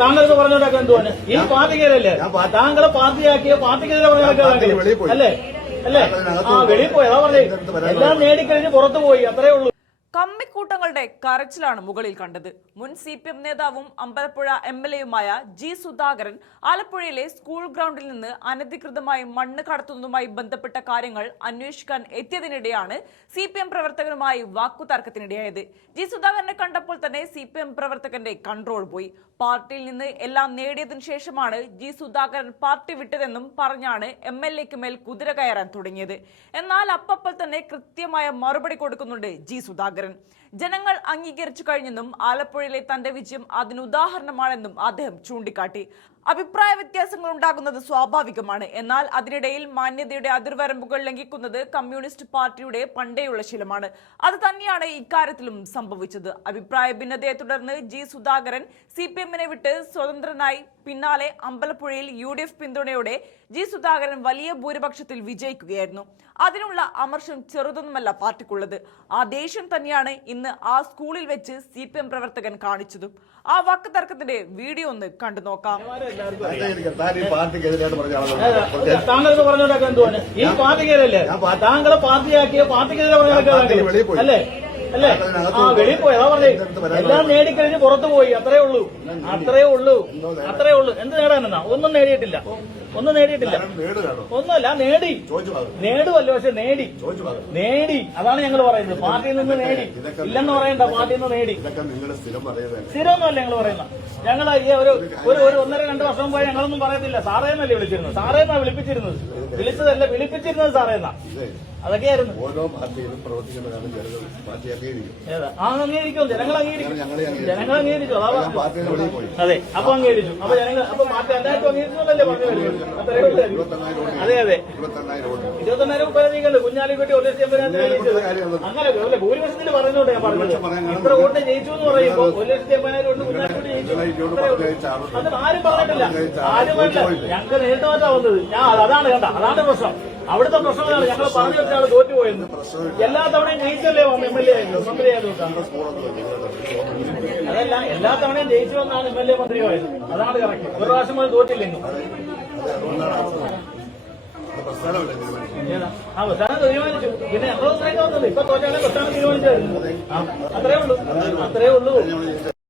താങ്കൾക്ക് പറഞ്ഞോണ്ടൊക്കെ എന്തുവാണ് ഈ പാർട്ടിക്കെതിരല്ലേ? താങ്കളെ പാർട്ടിയാക്കിയ പാർട്ടിക്കെതിരെ പറഞ്ഞ അല്ലേ? അല്ലേ? ആ വെളിയിൽ പോയി. അതാ പറഞ്ഞേ, എല്ലാം നേടിക്കഴിഞ്ഞ് പുറത്തു പോയി. അത്രേ ഉള്ളൂ. കമ്മിക്കൂട്ടങ്ങളുടെ കരച്ചിലാണ് മുകളിൽ കണ്ടത്. മുൻ CPM നേതാവും അമ്പലപ്പുഴ MLA-യുമായ ജി സുധാകരൻ ആലപ്പുഴയിലെ സ്കൂൾ ഗ്രൗണ്ടിൽ നിന്ന് അനധികൃതമായി മണ്ണ് കടത്തുന്നതുമായി ബന്ധപ്പെട്ട കാര്യങ്ങൾ അന്വേഷിക്കാൻ എത്തിയതിനിടെയാണ് CPM പ്രവർത്തകരുമായി വാക്കുതർക്കത്തിനിടയായത്. ജി സുധാകരനെ കണ്ടപ്പോൾ തന്നെ CPM പ്രവർത്തകന്റെ കൺട്രോൾ പോയി. പാർട്ടിയിൽ നിന്ന് എല്ലാം നേടിയതിനു ശേഷമാണ് ജി സുധാകരൻ പാർട്ടി വിട്ടതെന്നും പറഞ്ഞാണ് MLA-ക്ക് മേൽ കുതിര കയറാൻ തുടങ്ങിയത്. എന്നാൽ അപ്പോൾ തന്നെ കൃത്യമായ മറുപടി കൊടുക്കുന്നുണ്ട് ജി സുധാകരൻ. ജനങ്ങൾ അംഗീകരിച്ചു കഴിഞ്ഞെന്നും ആലപ്പുഴയിലെ തന്റെ വിജയം അതിനുദാഹരണമാണെന്നും അദ്ദേഹം ചൂണ്ടിക്കാട്ടി. അഭിപ്രായ വ്യത്യാസങ്ങൾ ഉണ്ടാകുന്നത് സ്വാഭാവികമാണ്. എന്നാൽ അതിനിടയിൽ മാന്യതയുടെ അതിർവരമ്പുകൾ ലംഘിക്കുന്നത് കമ്മ്യൂണിസ്റ്റ് പാർട്ടിയുടെ പണ്ടേയുള്ള ശീലമാണ്. അത് തന്നെയാണ് ഇക്കാര്യത്തിലും സംഭവിച്ചത്. അഭിപ്രായ ഭിന്നതയെ തുടർന്ന് ജി സുധാകരൻ CPM-നെ വിട്ട് സ്വതന്ത്രനായി. പിന്നാലെ അമ്പലപ്പുഴയിൽ UDF പിന്തുണയോടെ ജി സുധാകരൻ വലിയ ഭൂരിപക്ഷത്തിൽ വിജയിക്കുകയായിരുന്നു. അതിനുള്ള അമർഷം ചെറുതൊന്നുമല്ല പാർട്ടിക്കുള്ളത്. ആ ദേഷ്യം തന്നെയാണ് ഇന്ന് ആ സ്കൂളിൽ വെച്ച് CPM പ്രവർത്തകൻ കാണിച്ചതും. ആ വാക്കുതർക്കത്തിന്റെ വീഡിയോ ഒന്ന് കണ്ടു നോക്കാം. താങ്കൾക്ക് പറഞ്ഞോണ്ടൊക്കെ എന്തുവാണ് ഈ പാർട്ടിക്കെതിരല്ലേ? താങ്കളെ പാർട്ടിയാക്കിയ പാർട്ടിക്കെതിരെ പറഞ്ഞ അല്ലേ? അല്ലേ? ആ വെളിയിൽ പോയി. അതാ പറഞ്ഞേ, എല്ലാം നേടിക്കഴിഞ്ഞ് പുറത്തു പോയി. അത്രേ ഉള്ളൂ. അത്രേ ഉള്ളൂ. അത്രേ ഉള്ളൂ. എന്ത് നേടാനെന്നാ? ഒന്നും നേടിയിട്ടില്ല. ഒന്നും നേടിയിട്ടില്ല. ഒന്നുമല്ല, നേടി. നേടുവല്ലോ, പക്ഷെ നേടി. നേടി. അതാണ് ഞങ്ങൾ പറയുന്നത്. പാർട്ടിയിൽ നിന്ന് നേടി. ഇല്ലെന്ന് പറയണ്ട, പാർട്ടിയിൽ നിന്ന് നേടി. സ്ഥിരമൊന്നുമല്ല ഞങ്ങൾ പറയുന്ന. ഞങ്ങൾ ഈ ഒരു 1.5-2 വർഷം പോയി ഞങ്ങളൊന്നും പറയത്തില്ല. സാറേന്നല്ലേ വിളിച്ചിരുന്നത്? സാറേന്നാ വിളിപ്പിച്ചിരുന്നത്. വിളിച്ചതല്ല, വിളിപ്പിച്ചിരുന്നത് സാറേന്നാ. അതൊക്കെയായിരുന്നു. ഓരോ പാർട്ടിയിലും പ്രവർത്തിക്കുന്നതാണ് ജനങ്ങൾ പാർട്ടി അംഗീകരിക്കും. അംഗീകരിക്കും. ജനങ്ങൾ അംഗീകരിക്കും. ജനങ്ങൾ അംഗീകരിച്ചു. അതെ, അപ്പൊ അംഗീകരിച്ചു. അപ്പൊ ജനങ്ങൾ അപ്പൊ പാർട്ടി എല്ലാവർക്കും അംഗീകരിച്ചല്ലേ പറഞ്ഞു വരുന്നത്. അതെ അതെ, 29,000 പരാതികളുണ്ട്. കുഞ്ഞാലിക്കുട്ടി 1,80,000 അങ്ങനെ ഭൂരിപക്ഷത്തിൽ പറഞ്ഞോണ്ട് ഞാൻ പറഞ്ഞത്. ഇത്ര വോട്ട് ജയിച്ചു എന്ന് പറയുമ്പോ 1,80,000 വോട്ട് കുഞ്ഞാലിക്കുട്ടി ജയിച്ചു. അത് ആരും പറഞ്ഞിട്ടില്ല. ആരും പറഞ്ഞില്ല. ഞങ്ങൾക്ക് നേരിട്ട് വന്നത്. അതാണ് കണ്ട, അതാണ് പ്രശ്നം. അവിടുത്തെ പ്രശ്നങ്ങളാണ്. ഞങ്ങൾ പറഞ്ഞു വെച്ചാൽ തോറ്റുപോയെന്ന്. എല്ലാ തവണയും ജയിച്ചല്ലേ MLA മന്ത്രി ആയത്. അതല്ല, എല്ലാ തവണയും ജയിച്ചു വന്നാണ് MLA മന്ത്രിയായത്. അതാണ് കറക്റ്റ്. ഒരു പ്രാവശ്യം പോലും തോറ്റില്ലെന്നും. ആ പ്രസ്ഥാനം തീരുമാനിച്ചു. പിന്നെ ഞങ്ങളൊന്നായിട്ട് വന്നത്. ഇപ്പൊ തോറ്റാണ് പ്രസ്ഥാനം തീരുമാനിച്ചായിരുന്നു. അത്രേ ഉള്ളൂ. അത്രേ ഉള്ളൂ.